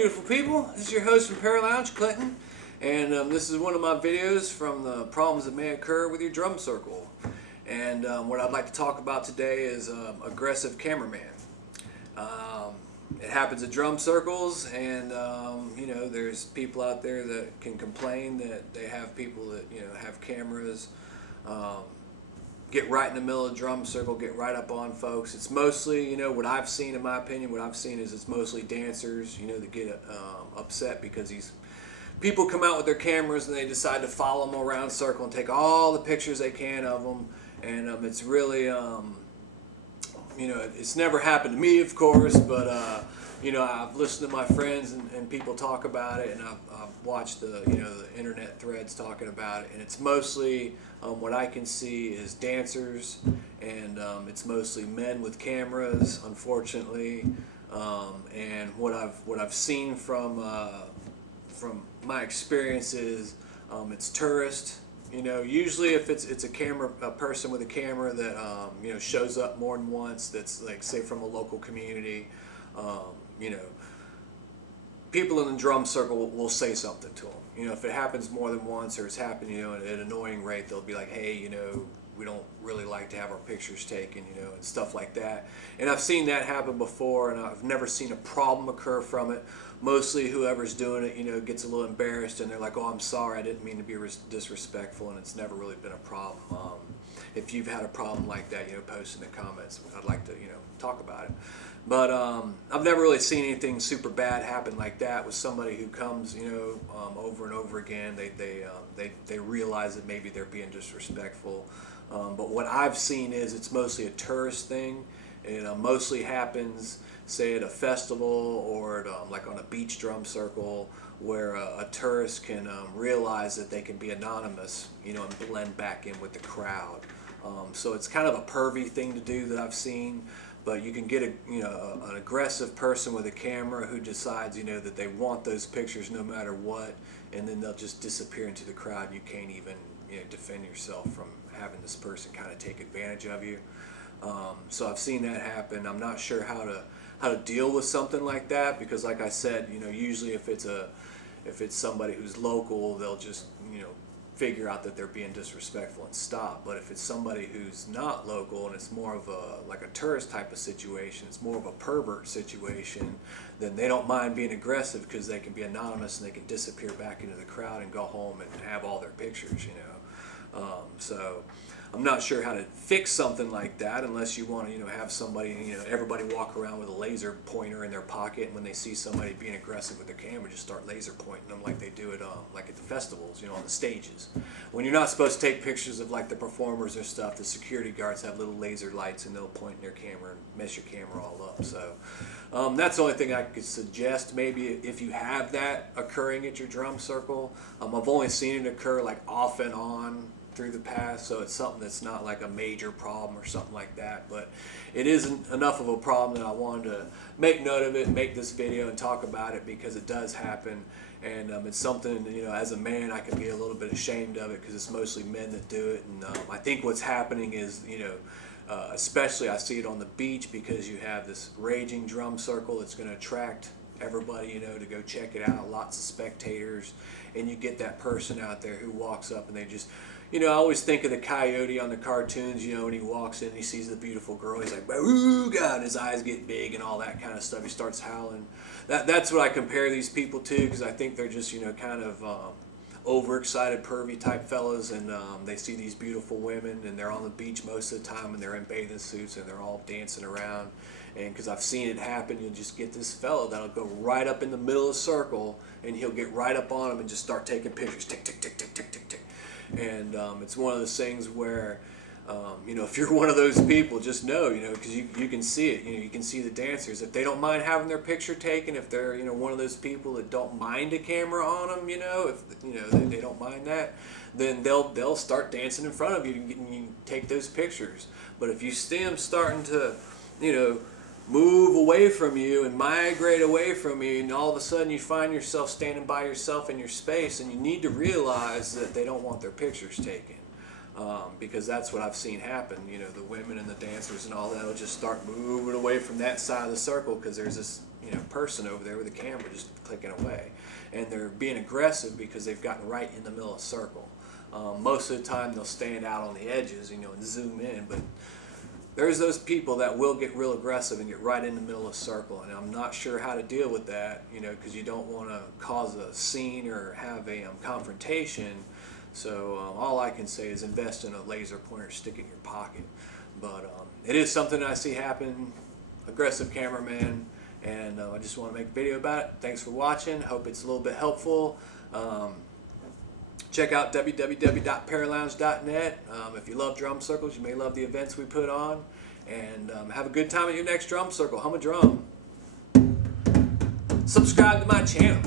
beautiful people. This is your host from Paralounge, Clinton, and this is one of my videos from the problems that may occur with your drum circle. And what I'd like to talk about today is aggressive cameraman. It happens at drum circles, and you know, there's people out there that can complain that they have people that have cameras. Get right in the middle of the drum circle, get right up on folks. It's mostly, what I've seen, in my opinion, what I've seen is it's mostly dancers, that get upset because these people come out with their cameras and they decide to follow them around the circle and take all the pictures they can of them. And it's really, it's never happened to me, of course, but I've listened to my friends and people talk about it, and I've watched the internet threads talking about it, and it's mostly what I can see is dancers, and it's mostly men with cameras, unfortunately. And what I've seen from my experience is it's tourists. Usually if it's a person with a camera that shows up more than once, that's like, say, from a local community, people in the drum circle will say something to them. If it happens more than once, or it's happened at an annoying rate, they'll be like, hey, we don't really like to have our pictures taken, and stuff like that. And I've seen that happen before, and I've never seen a problem occur from it. Mostly whoever's doing it, gets a little embarrassed, and they're like, oh, I'm sorry, I didn't mean to be disrespectful, and it's never really been a problem. If you've had a problem like that, post in the comments. I'd like to, talk about it. But I've never really seen anything super bad happen like that with somebody who comes, over and over again. They realize that maybe they're being disrespectful. But what I've seen is it's mostly a tourist thing. It mostly happens, say, at a festival or at, like on a beach drum circle, where a tourist can realize that they can be anonymous, and blend back in with the crowd. So it's kind of a pervy thing to do that I've seen. But you can get an aggressive person with a camera who decides, that they want those pictures no matter what, and then they'll just disappear into the crowd, and you can't even defend yourself from having this person kind of take advantage of you. So I've seen that happen. I'm not sure how to deal with something like that, because, like I said, usually if it's somebody who's local, they'll just figure out that they're being disrespectful and stop. But if it's somebody who's not local and it's more of like a tourist type of situation, it's more of a pervert situation, then they don't mind being aggressive because they can be anonymous and they can disappear back into the crowd and go home and have all their pictures. So I'm not sure how to fix something like that, unless you want to have somebody, everybody walk around with a laser pointer in their pocket, and when they see somebody being aggressive with their camera, just start laser pointing them like they do it like at the festivals, on the stages. When you're not supposed to take pictures of like the performers or stuff, the security guards have little laser lights and they'll point in their camera and mess your camera all up. So that's the only thing I could suggest. Maybe if you have that occurring at your drum circle, I've only seen it occur like off and on through the past, so it's something that's not like a major problem or something like that, but it isn't enough of a problem that I wanted to make note of it and make this video and talk about it, because it does happen, and it's something, as a man, I can be a little bit ashamed of it, because it's mostly men that do it. And I think what's happening is, especially I see it on the beach, because you have this raging drum circle that's going to attract everybody, to go check it out, lots of spectators, and you get that person out there who walks up and they just, I always think of the coyote on the cartoons, when he walks in and he sees the beautiful girl, he's like, ooh, God, and his eyes get big and all that kind of stuff. He starts howling. That's what I compare these people to, because I think they're just, kind of overexcited, pervy type fellas, and they see these beautiful women, and they're on the beach most of the time, and they're in bathing suits, and they're all dancing around. And because I've seen it happen, you'll just get this fella that'll go right up in the middle of the circle, and he'll get right up on them and just start taking pictures, tick, tick, tick, tick, tick, tick, tick. And it's one of those things where, if you're one of those people, just know, because you can see it, you can see the dancers. If they don't mind having their picture taken, if they're, one of those people that don't mind a camera on them, if, they don't mind that, then they'll start dancing in front of you and you take those pictures. But if you see them starting to, move away from you and migrate away from you, and all of a sudden you find yourself standing by yourself in your space, and you need to realize that they don't want their pictures taken, because that's what I've seen happen. The women and the dancers and all that will just start moving away from that side of the circle, because there's this person over there with a camera just clicking away, and they're being aggressive because they've gotten right in the middle of the circle. Most of the time they'll stand out on the edges, and zoom in, but there's those people that will get real aggressive and get right in the middle of the circle, and I'm not sure how to deal with that, because you don't want to cause a scene or have a confrontation. So all I can say is invest in a laser pointer, stick it in your pocket. But it is something I see happen, aggressive cameraman, and I just want to make a video about it. Thanks for watching. Hope it's a little bit helpful. Check out www.paralounge.net. If you love drum circles, you may love the events we put on. And have a good time at your next drum circle. Hum a drum. Subscribe to my channel.